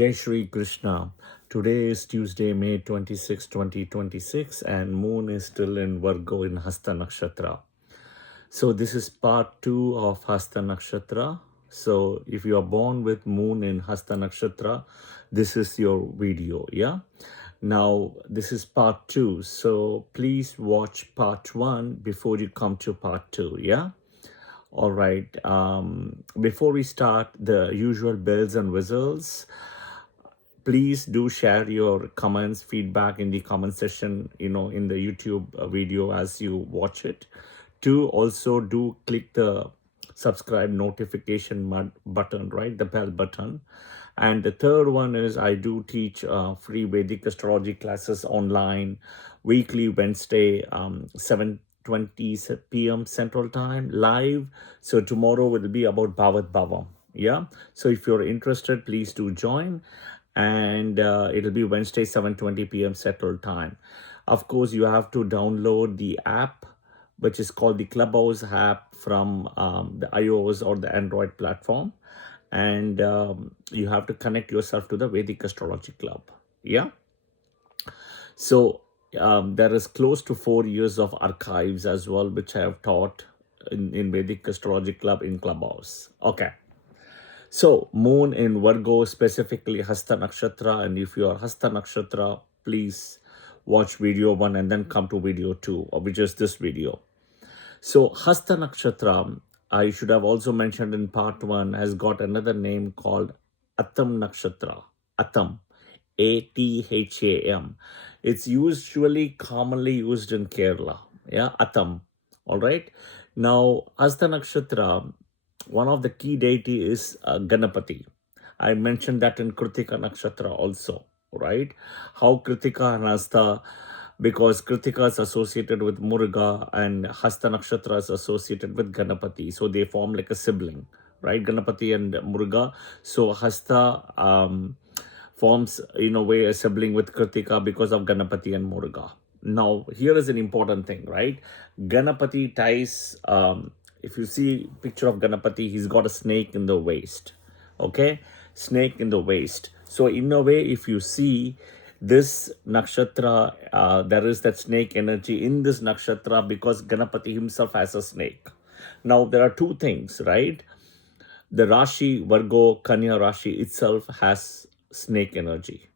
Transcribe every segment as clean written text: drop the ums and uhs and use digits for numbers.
Jai Shri Krishna. Today is Tuesday, May 26, 2026, and moon is still in Virgo in Hasta Nakshatra. So this is part 2 of Hasta Nakshatra. So if you are born with moon in Hasta Nakshatra, this is your video, yeah? Now, this is part 2. So please watch part 1 before you come to part 2, yeah? All right. Before we start, the usual bells and whistles. Please do share your comments, feedback in the comment section, in the YouTube video as you watch it. Two, also do click the subscribe notification button, right? The bell button. And the third one is I do teach free Vedic astrology classes online weekly Wednesday, 7:20 p.m. Central Time live. So tomorrow will be about Bhavat Bhavam. Yeah. So if you're interested, please do join. And it'll be Wednesday, 7:20 p.m. Central Time. Of course, you have to download the app, which is called the Clubhouse app from the iOS or the Android platform. And you have to connect yourself to the Vedic Astrology Club. Yeah. So there is close to 4 years of archives as well, which I have taught in Vedic Astrology Club in Clubhouse. Okay. So moon in Virgo, specifically Hasta Nakshatra. And if you are Hasta Nakshatra, please watch video 1 and then come to video 2, which is this video. So Hasta Nakshatra, I should have also mentioned in part 1, has got another name called Atam Nakshatra. Atam. Atham. It's usually commonly used in Kerala. Yeah, Atam. All right. Now, Hasta Nakshatra, one of the key deity is Ganapati. I mentioned that in Kritika Nakshatra also, right? How Kritika and Hasta, because Kritika is associated with Muruga and Hasta Nakshatra is associated with Ganapati. So they form like a sibling, right? Ganapati and Muruga. So Hasta forms in a way a sibling with Kritika because of Ganapati and Muruga. Now, here is an important thing, right? Ganapati ties, if you see picture of Ganapati, he's got a snake in the waist. Okay? Snake in the waist. So in a way, if you see this nakshatra, there is that snake energy in this nakshatra because Ganapati himself has a snake. Now, there are two things, right? The Rashi, Virgo, Kanya Rashi itself has snake energy.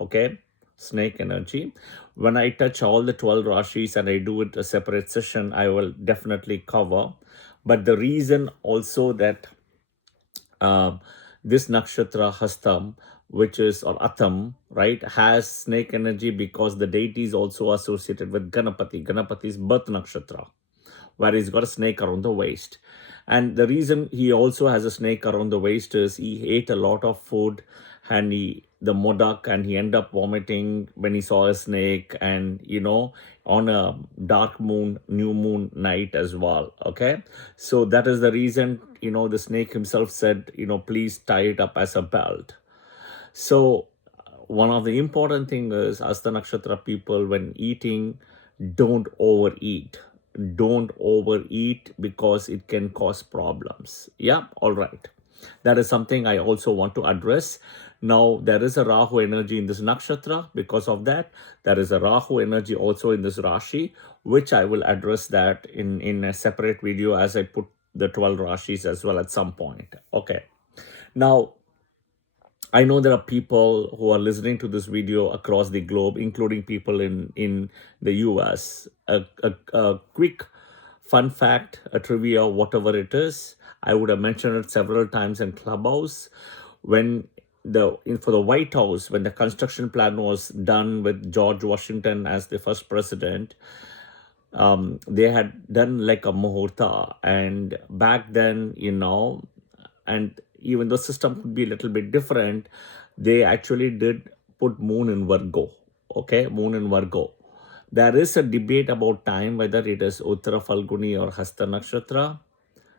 Okay? Snake energy. When I touch all the 12 Rashis and I do it a separate session, I will definitely cover. But the reason also that this nakshatra Hastam, which is, or Atam, right, has snake energy because the deity is also associated with Ganapati. Ganapati's birth nakshatra, where he's got a snake around the waist. And the reason he also has a snake around the waist is he ate a lot of food and the modak, and he ended up vomiting when he saw a snake, and on a dark moon, new moon night as well. Okay. So that is the reason, the snake himself said, please tie it up as a belt. So one of the important things is, Hasta Nakshatra people, when eating, don't overeat. Don't overeat because it can cause problems. Yeah, all right. That is something I also want to address. Now, there is a Rahu energy in this nakshatra. Because of that, there is a Rahu energy also in this Rashi, which I will address that in a separate video as I put the 12 Rashis as well at some point. Okay. Now, I know there are people who are listening to this video across the globe, including people in the US. A quick fun fact, a trivia, whatever it is, I would have mentioned it several times in Clubhouse. When for the White House, when the construction plan was done with George Washington as the first president, they had done like a muhurta, and back then, and even though system could be a little bit different, they actually did put moon in Virgo. Okay, moon in Virgo. There is a debate about time, whether it is Uttara Falguni or Hasta Nakshatra.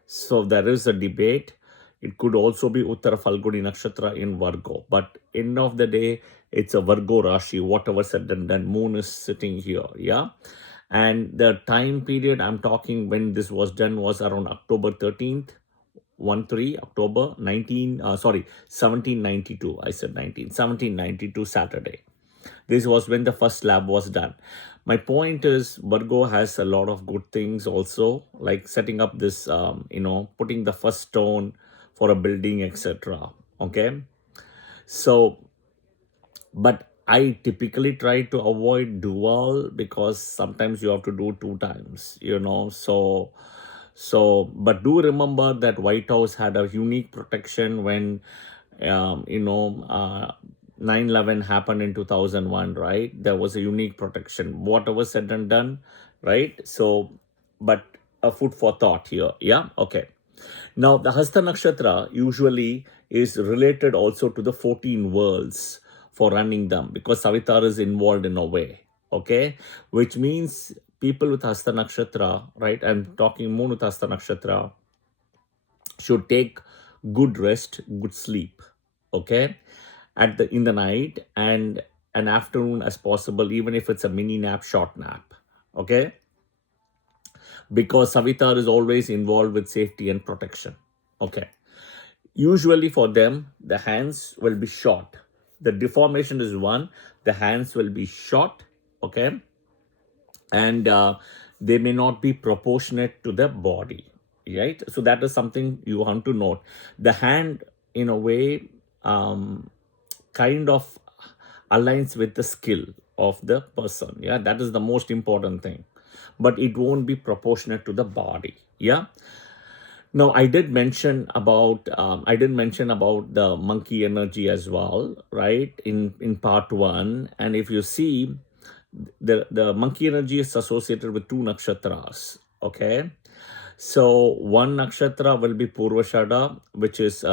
So there is a debate. It could also be Uttara Falguni Nakshatra in Virgo. But end of the day, it's a Virgo Rashi, whatever said and done. Moon is sitting here, yeah? And the time period I'm talking when this was done was around October 13th. October 1792. I said 1792 Saturday. This was when the first slab was done. My point is, Virgo has a lot of good things also, like setting up this, putting the first stone for a building, etc. Okay. So, but I typically try to avoid dual because sometimes you have to do 2 times, but do remember that White House had a unique protection when, 9/11 happened in 2001, right? There was a unique protection. Whatever said and done, right? So, but a food for thought here. Yeah. Okay. Now, the Hasta Nakshatra usually is related also to the 14 worlds for running them because Savitar is involved in a way, okay? Which means people with Hasta Nakshatra, right? I'm talking Moon with Hasta Nakshatra, should take good rest, good sleep, okay? In the night and an afternoon as possible, even if it's a mini nap, short nap, okay? Because Savitar is always involved with safety and protection, okay? Usually for them, the hands will be short. The deformation is one, the hands will be short, okay? And they may not be proportionate to the body, right? So that is something you want to note. The hand, in a way, kind of aligns with the skill of the person. Yeah, that is the most important thing. But it won't be proportionate to the body. Yeah. Now, I did mention about the monkey energy as well, right? In part one, and if you see, the monkey energy is associated with 2 nakshatras. Okay, so one nakshatra will be Purvashada, which is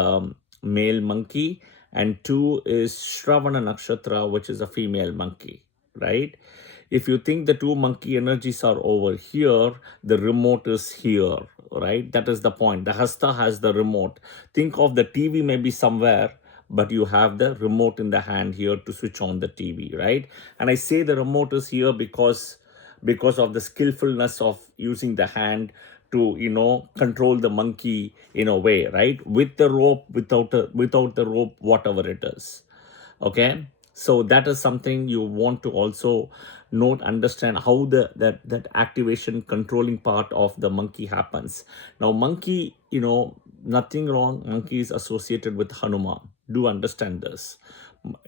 male monkey, and two is Shravana nakshatra, which is a female monkey, right? If you think the two monkey energies are over here, the remote is here, right? That is the point. The Hasta has the remote. Think of the TV maybe somewhere, but you have the remote in the hand here to switch on the TV, right? And I say the remote is here because of the skillfulness of using the hand to control the monkey in a way, right? With the rope, without the rope, whatever it is. Okay, so that is something you want to also note, understand how that activation controlling part of the monkey happens. Now monkey, nothing wrong, monkey is associated with Hanuman. Do understand this.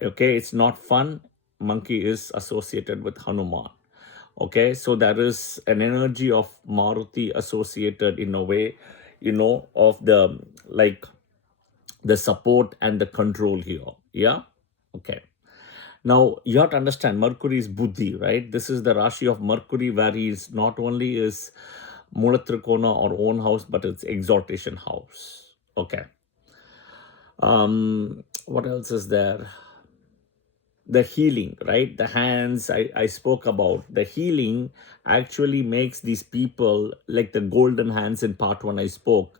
Okay, it's not fun. Monkey is associated with Hanuman. Okay, so there is an energy of Maruti associated in a way, of the, like, the support and the control here. Yeah. Okay. Now you have to understand Mercury is Buddhi, right? This is the Rashi of Mercury, where he is not only is Mulatrikona or own house, but it's exaltation house. Okay. What else is there? The healing, right? The hands I spoke about. The healing actually makes these people like the golden hands in part one I spoke.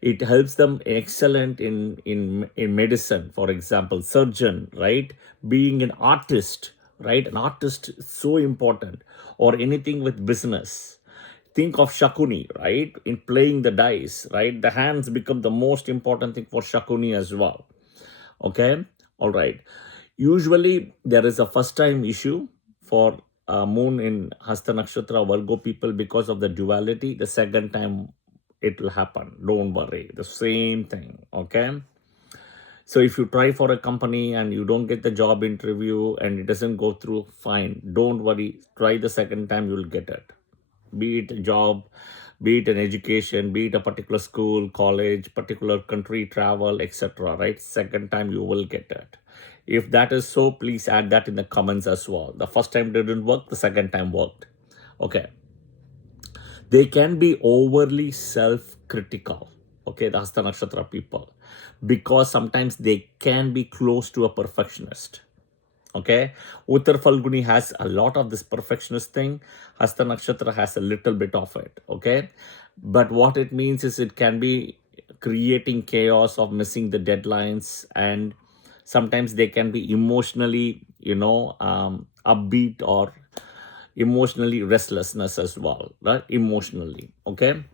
It helps them excellent in medicine, for example, surgeon, right? Being an artist, right? An artist is so important, or anything with business. Think of Shakuni, right? In playing the dice, right? The hands become the most important thing for Shakuni as well. Okay, all right. Usually there is a first time issue for moon in Hasta Nakshatra Virgo people because of the duality. The second time it will happen. Don't worry. The same thing. Okay. So if you try for a company and you don't get the job interview and it doesn't go through, fine. Don't worry. Try the second time, you'll get it. Be it a job, be it an education, be it a particular school, college, particular country travel, etc. Right? Second time you will get it. If that is so, please add that in the comments as well. The first time didn't work, the second time worked. Okay. They can be overly self-critical. Okay, that's the Nakshatra people. Because sometimes they can be close to a perfectionist. Okay, Uttar Falguni has a lot of this perfectionist thing. Hasta Nakshatra has a little bit of it. Okay, but what it means is it can be creating chaos of missing the deadlines, and sometimes they can be emotionally, upbeat or emotionally restlessness as well, right? Emotionally. Okay.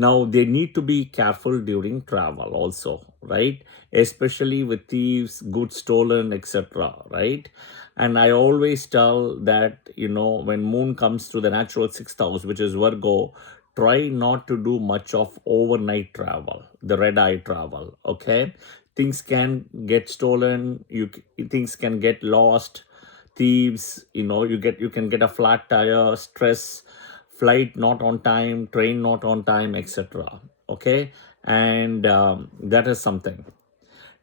Now, they need to be careful during travel also, right? Especially with thieves, goods stolen, etc., right? And I always tell that, when moon comes to the natural sixth house, which is Virgo, try not to do much of overnight travel, the red eye travel, okay? Things can get stolen, things can get lost, thieves, you can get a flat tire, stress, flight not on time, train not on time, etc. Okay, and that is something.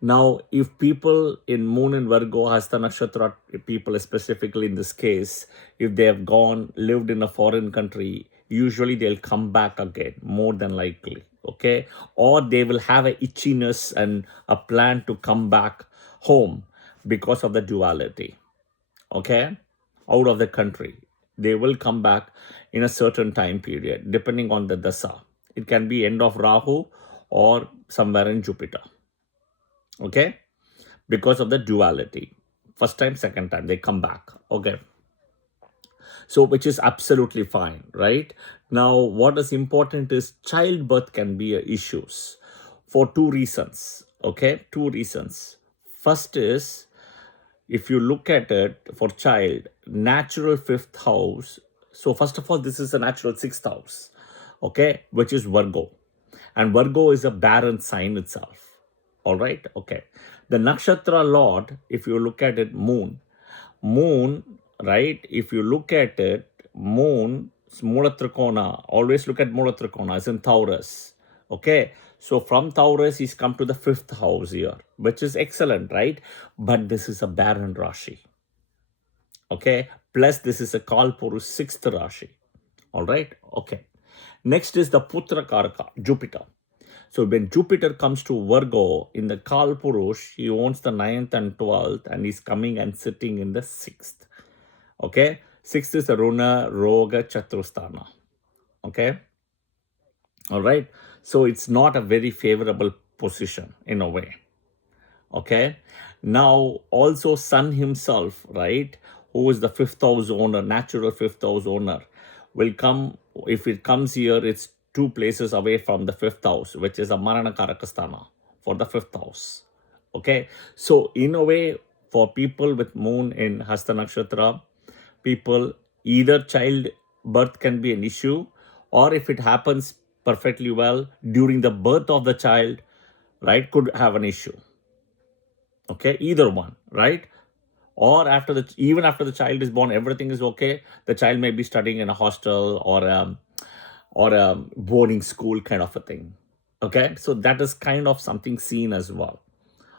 Now, if people in Moon and Virgo, Hasta Nakshatra people specifically in this case, if they have gone, lived in a foreign country, usually they'll come back again, more than likely. Okay, or they will have a itchiness and a plan to come back home because of the duality. Okay, out of the country, they will come back in a certain time period depending on the dasa. It can be end of Rahu or somewhere in Jupiter. Okay, because of the duality, first time, second time they come back. Okay, so which is absolutely fine, right? Now, what is important is childbirth can be a issues for two reasons. Okay, two reasons. First is, if you look at it for child, natural fifth house. So first of all, this is a natural sixth house, okay, which is Virgo, and Virgo is a barren sign itself. All right, okay. The nakshatra lord, if you look at it, moon, right? If you look at it, moon, Mula Trikona, always look at Mula Trikona, as in Taurus. Okay, so from Taurus, he's come to the fifth house here, which is excellent, right? But this is a barren Rashi. Okay, plus this is a Kalpuru sixth Rashi. All right, okay. Next is the Putra Karaka, Jupiter. So when Jupiter comes to Virgo in the Kal Purush, he owns the 9th and 12th, and he's coming and sitting in the 6th. Okay, 6th is the Runa Roga Chaturasthana. Okay, all right. So it's not a very favorable position in a way. Okay, now also Sun himself, right, who is the fifth house owner, natural fifth house owner, will come. If it comes here, it's 2 places away from the fifth house, which is a Marana Karakasthana for the fifth house. Okay, so in a way, for people with moon in Hasta Nakshatra, people, either child birth can be an issue, or if it happens perfectly well during the birth of the child, right, could have an issue. Okay, either one, right? Or even after the child is born, everything is okay, the child may be studying in a hostel or a boarding school kind of a thing. Okay, so that is kind of something seen as well.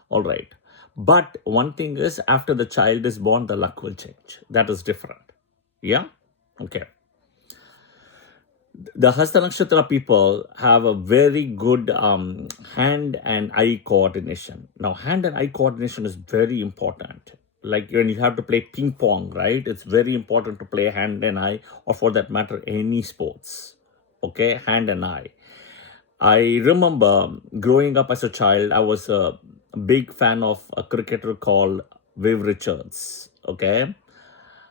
All right, but one thing is, after the child is born, the luck will change. That is different. Yeah, okay. The Hasta Nakshatra people have a very good hand and eye coordination. Now, hand and eye coordination is very important. Like when you have to play ping pong, right? It's very important to play hand and eye, or for that matter, any sports. Okay, hand and eye. I remember growing up as a child, I was a big fan of a cricketer called Viv Richards. Okay,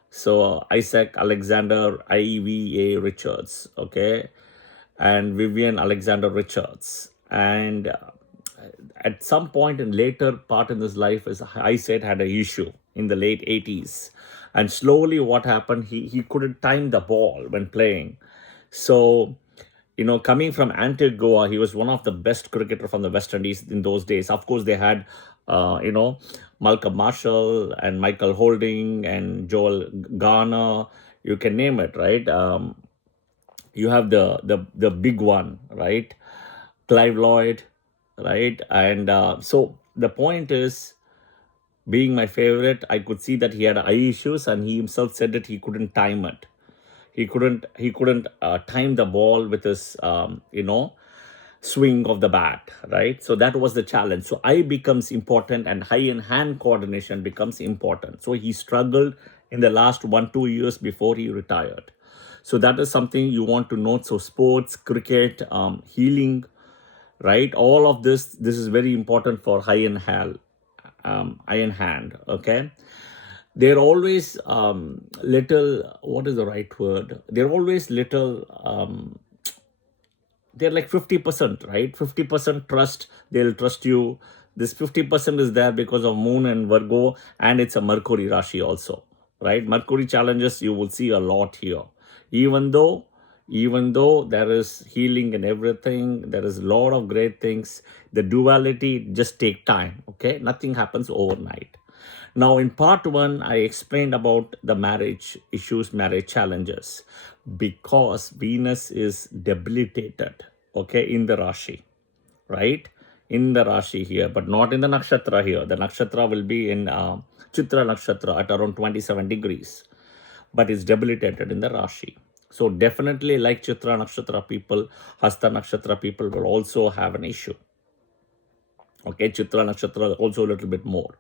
so Isaac Alexander IVA Richards, okay, and Vivian Alexander Richards. And at some point in later part in his life, as Isaac had an issue in the late 80s. And slowly what happened, he couldn't time the ball when playing. So, coming from Antigua, he was one of the best cricketer from the West Indies in those days. Of course, they had, Malcolm Marshall and Michael Holding and Joel Garner. You can name it, right? You have the big one, right? Clive Lloyd, right? And so the point is, being my favorite, I could see that he had eye issues, and he himself said that he couldn't time it. He couldn't time the ball with his swing of the bat, right? So that was the challenge. So eye becomes important, and eye and hand coordination becomes important. So he struggled in the last 1-2 years before he retired. So that is something you want to note. So sports, cricket, healing, right? All of this is very important for eye and hand. Okay, they're always little, what is the right word, they're always little they're like 50%, right? 50% trust, they'll trust you. This 50% is there because of Moon and Virgo, and it's a Mercury Rashi also, right? Mercury challenges you will see a lot here. Even though, even though there is healing and everything, there is a lot of great things. The duality just take time, okay? Nothing happens overnight. Now, in part one, I explained about the marriage issues, marriage challenges, because Venus is debilitated, okay, in the Rashi, right? In the Rashi here, but not in the Nakshatra here. The Nakshatra will be in Chitra Nakshatra at around 27 degrees, but it's debilitated in the Rashi. So, definitely, like Chitra Nakshatra people, Hasta Nakshatra people will also have an issue. Okay, Chitra Nakshatra also a little bit more.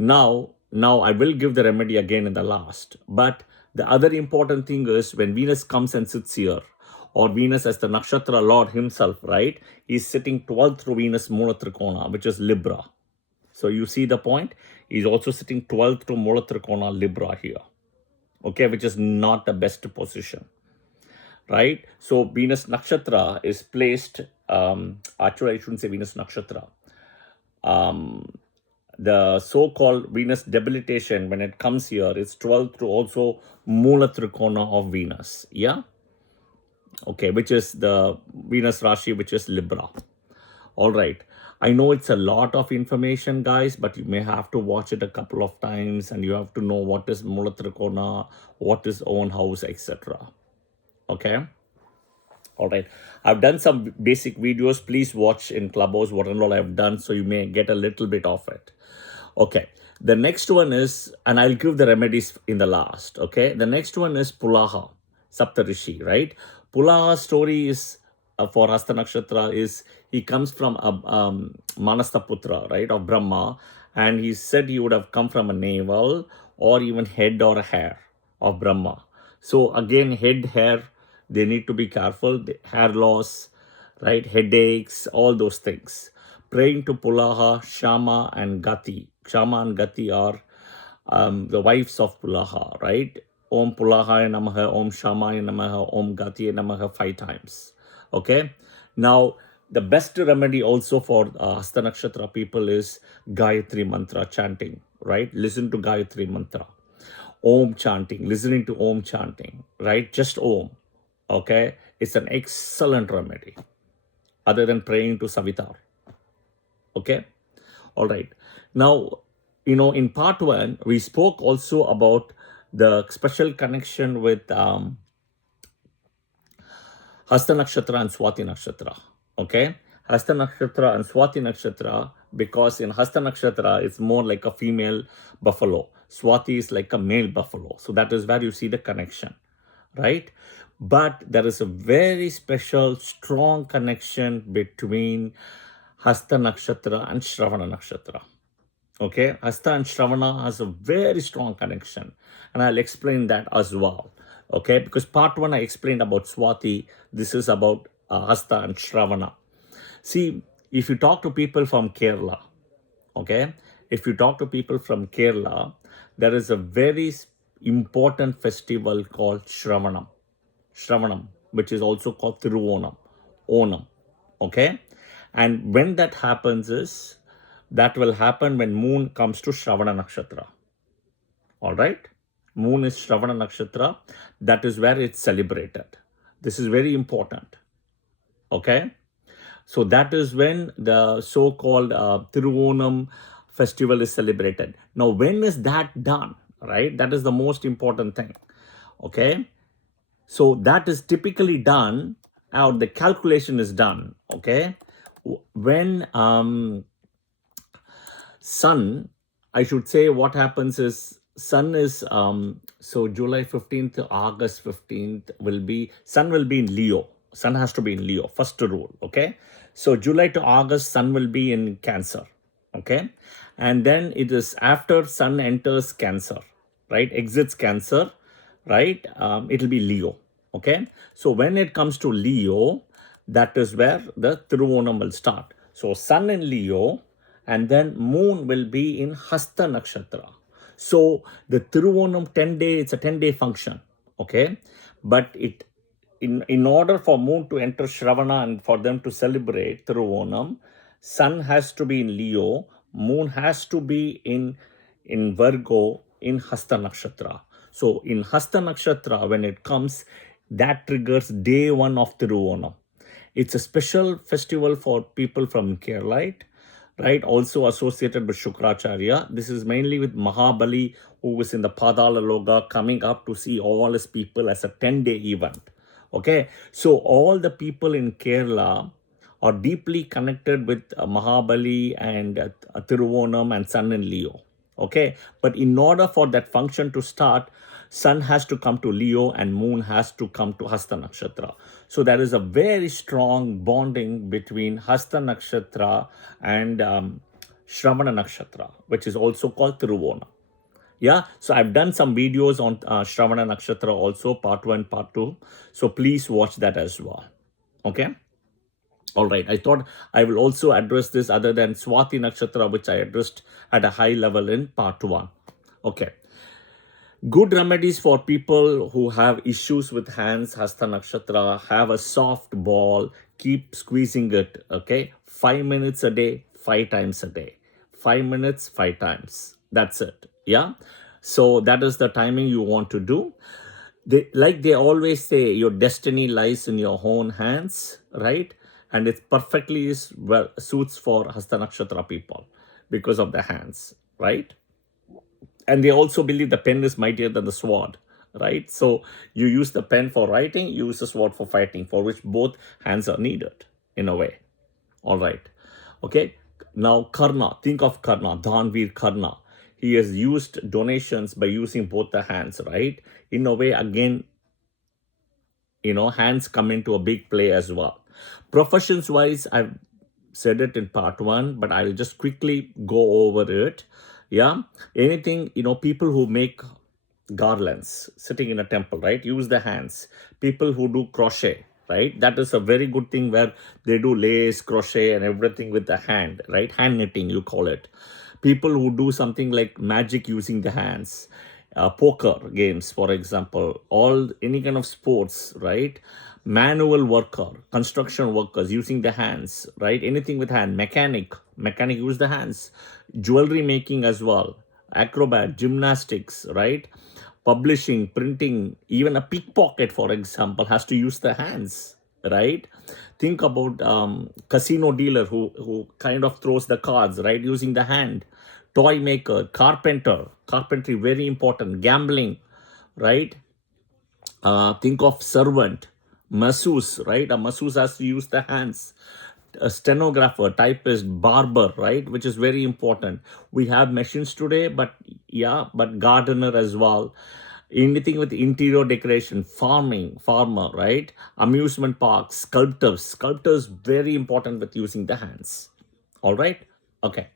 Now I will give the remedy again in the last. But the other important thing is when Venus comes and sits here, or Venus as the Nakshatra Lord himself, right? He's sitting 12th through Venus Mula Trikona, which is Libra. So you see the point? He's also sitting 12th to Mula Trikona Libra here, okay, which is not the best position, right? So Venus Nakshatra is placed, actually I shouldn't say Venus Nakshatra. The so-called Venus debilitation, when it comes here, it's 12th to also Mula Trikona of Venus. Yeah? Okay, which is the Venus Rashi, which is Libra. All right. I know it's a lot of information, guys, but you may have to watch it a couple of times and you have to know what is Mula Trikona, what is own house, etc. Okay? All right. I've done some basic videos. Please watch in Clubhouse what and all I've done so you may get a little bit of it. Okay. The next one is, and I'll give the remedies in the last. Okay. The next one is Pulaha, Saptarishi, right? Pulaha's story is for Hasta Nakshatra is he comes from Manastaputra, right, of Brahma, and he said he would have come from a navel or even head or hair of Brahma. So again, head, hair, they need to be careful. The hair loss, right, headaches, all those things. Praying to Pulaha, Shama and Gati. Shama and Gati are the wives of Pulaha, right? Om Pulahaya Namaha, Om Shamaya Namaha, Om Gatiya Namaha 5 times. Okay? Now, the best remedy also for Hasta Nakshatra people is Gayatri Mantra chanting, right? Listen to Gayatri Mantra. Om chanting, listening to Om chanting, right? Just Om. Okay? It's an excellent remedy other than praying to Savitar. Okay? All right. Now, in part one, we spoke also about the special connection with Hasta Nakshatra and Swati Nakshatra. Okay? Hasta Nakshatra and Swati Nakshatra, because in Hasta Nakshatra, it's more like a female buffalo. Swati is like a male buffalo. So that is where you see the connection, right? But there is a very special, strong connection between Hasta Nakshatra and Shravana Nakshatra. Okay, Hasta and Shravana has a very strong connection, and I'll explain that as well. Okay, because part one I explained about Swati, this is about Hasta and Shravana. See, if you talk to people from Kerala, okay, if you talk to people from Kerala, there is a very important festival called Shravanam, which is also called Onam, okay? And when that happens is, that will happen when moon comes to Shravana Nakshatra, all right? Moon is Shravana Nakshatra, that is where it's celebrated. This is very important, okay? So that is when the so-called Tiruvonam festival is celebrated. Now, when is that done, right? That is the most important thing, okay? So that is typically done, or the calculation is done, okay? When sun, I should say what happens is, sun is, so July 15th to August 15th sun will be in Leo. Sun has to be in Leo, first rule, okay? So July to August, sun will be in Cancer, okay? And then it is after sun enters Cancer, right? Exits Cancer, right? It will be Leo, okay? So when it comes to Leo, that is where the Tiruvonam will start. So sun in Leo, and then moon will be in Hasta Nakshatra. So the Tiruvonam 10-day, it's a 10-day function, okay? But it in order for moon to enter Shravana and for them to celebrate Thiruvonam, sun has to be in Leo, moon has to be in Virgo in Hasta Nakshatra. So in Hasta Nakshatra, when it comes, that triggers day one of Thiruvonam. It's a special festival for people from Kerala, right? Also associated with Shukracharya. This is mainly with Mahabali, who was in the Padala Loga, coming up to see all his people as a 10-day event. Okay, so all the people in Kerala are deeply connected with Mahabali and Tiruvonam and Sun in Leo. Okay, but in order for that function to start, Sun has to come to Leo and Moon has to come to Hasta Nakshatra. So there is a very strong bonding between Hasta Nakshatra and Shravana Nakshatra, which is also called Tiruvona. Yeah, so I've done some videos on Shravana Nakshatra also, part 1, part 2. So please watch that as well. Okay. All right. I thought I will also address this other than Swati Nakshatra, which I addressed at a high level in part 1. Okay. Good remedies for people who have issues with hands, Hasta Nakshatra, have a soft ball, keep squeezing it, okay? 5 minutes a day, 5 times a day. 5 minutes, 5 times. That's it, yeah? So that is the timing you want to do. They always say, your destiny lies in your own hands, right? And it perfectly suits for Hasta Nakshatra people because of the hands, right? And they also believe the pen is mightier than the sword, right? So you use the pen for writing, you use the sword for fighting, for which both hands are needed in a way. All right. Okay. Now Karna, think of Karna, Dhanveer Karna. He has used donations by using both the hands, right? In a way, again, hands come into a big play as well. Professions wise, I've said it in part 1, but I'll just quickly go over it. Yeah, anything, people who make garlands sitting in a temple, right? Use the hands. People who do crochet, right? That is a very good thing where they do lace, crochet, and everything with the hand, right? Hand knitting, you call it. People who do something like magic using the hands, poker games, for example, any kind of sports, right? Manual worker, construction workers using the hands, right? Anything with hand, mechanic use the hands, jewelry making as well, acrobat, gymnastics, right? Publishing, printing, even a pickpocket, for example, has to use the hands, right? Think about casino dealer who kind of throws the cards, right, using the hand. Toy maker, carpentry, very important. Gambling, right? Think of servant, masseuse, right? A masseuse has to use the hands. A stenographer, typist, barber, right? Which is very important. We have machines today, but gardener as well. Anything with interior decoration, farmer, right? Amusement parks, sculptors, very important with using the hands. All right. Okay.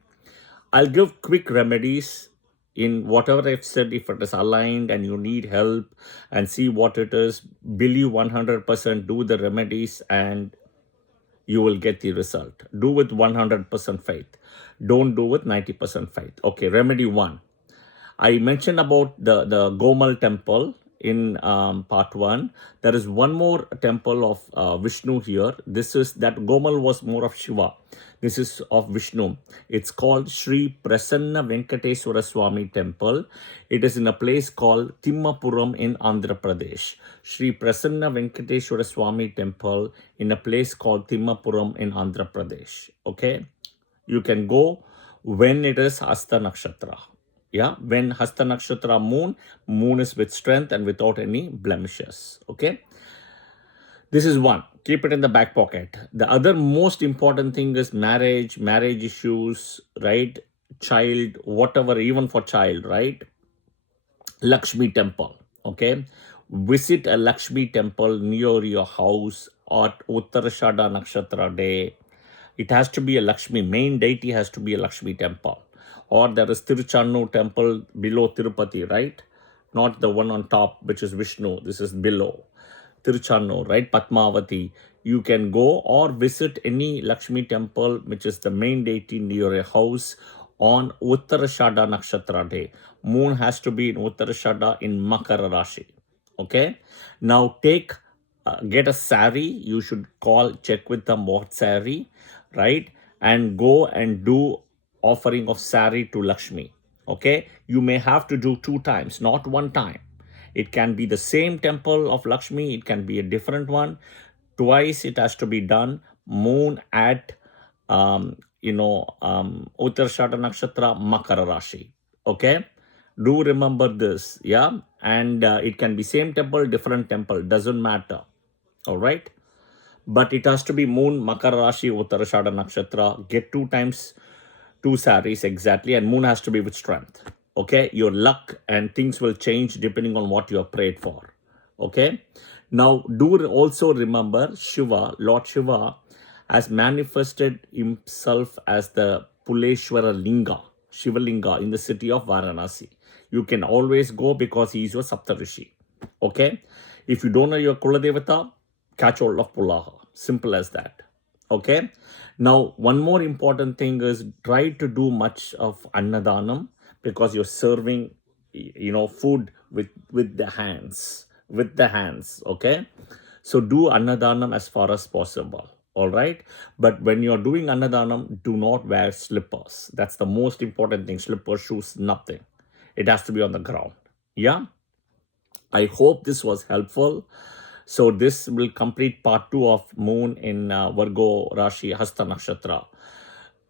I'll give quick remedies in whatever I've said. If it is aligned and you need help and see what it is, believe 100%, do the remedies and you will get the result. Do with 100% faith. Don't do with 90% faith. Okay, remedy 1. I mentioned about the Gomal temple in part 1. There is one more temple of Vishnu here. That Gomal was more of Shiva. This is of Vishnu. It's called Sri Prasanna Venkateswara Swami Temple. It is in a place called Timmapuram in Andhra Pradesh. Sri Prasanna Venkateswara Swami Temple in a place called Timmapuram in Andhra Pradesh. Okay, you can go when it is Hasta Nakshatra. Yeah, when Hasta Nakshatra moon is with strength and without any blemishes. Okay, this is one. Keep it in the back pocket. The other most important thing is marriage issues, right? Child, whatever, even for child, right? Lakshmi temple. Okay, visit a Lakshmi temple near your house at Uttarashada Nakshatra day. It has to be a Lakshmi, main deity has to be a Lakshmi temple. Or there is Tiruchannu temple below Tirupati, right? Not the one on top, which is Vishnu. This is below Tiruchannu, right? Padmavati. You can go or visit any Lakshmi temple, which is the main deity near your house on Uttarashada Nakshatra day. Moon has to be in Uttarashada in Makara Rashi. Okay. Now take get a sari. You should check with them what sari, right? And go and do offering of sari to Lakshmi. Okay, you may have to do 2 times, not 1 time. It can be the same temple of Lakshmi, it can be a different one. Twice it has to be done. Moon at Uttarashada Nakshatra, Makara Rashi. Okay, do remember this, yeah. And it can be same temple, different temple, doesn't matter. All right, but it has to be moon, Makara Rashi, Uttarashada Nakshatra. Get 2 times 2 saris exactly, and moon has to be with strength. Okay, your luck and things will change depending on what you have prayed for. Okay, now do also remember Shiva, Lord Shiva, has manifested himself as the Puleshwara Linga, Shiva Linga, in the city of Varanasi. You can always go because he is your Saptarishi. Okay, if you don't know your Kuladevata, catch hold of Pulaha. Simple as that. Okay, now one more important thing is try to do much of Annadanam, because you're serving food with the hands. Okay, so do Annadanam as far as possible. All right, but when you're doing Annadanam, do not wear slippers. That's the most important thing. Slippers, shoes, nothing. It has to be on the ground. Yeah, I hope this was helpful. So this will complete part 2 of Moon in Virgo Rashi, Hasta Nakshatra.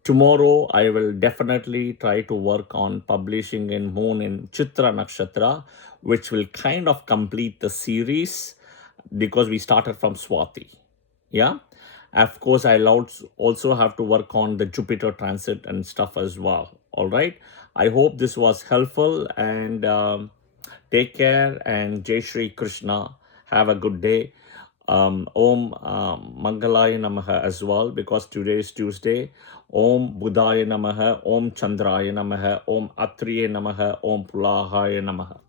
Tomorrow I will definitely try to work on publishing in Moon in Chitra Nakshatra, which will kind of complete the series because we started from Swati. Yeah. Of course, I'll also have to work on the Jupiter transit and stuff as well. All right. I hope this was helpful, and take care, and Jai Shri Krishna. Have a good day. Om Mangalaya Namaha as well, because today is Tuesday. Om Budaya Namaha, Om Chandraya Namaha, Om Atriya Namaha, Om Pulahaya Namaha.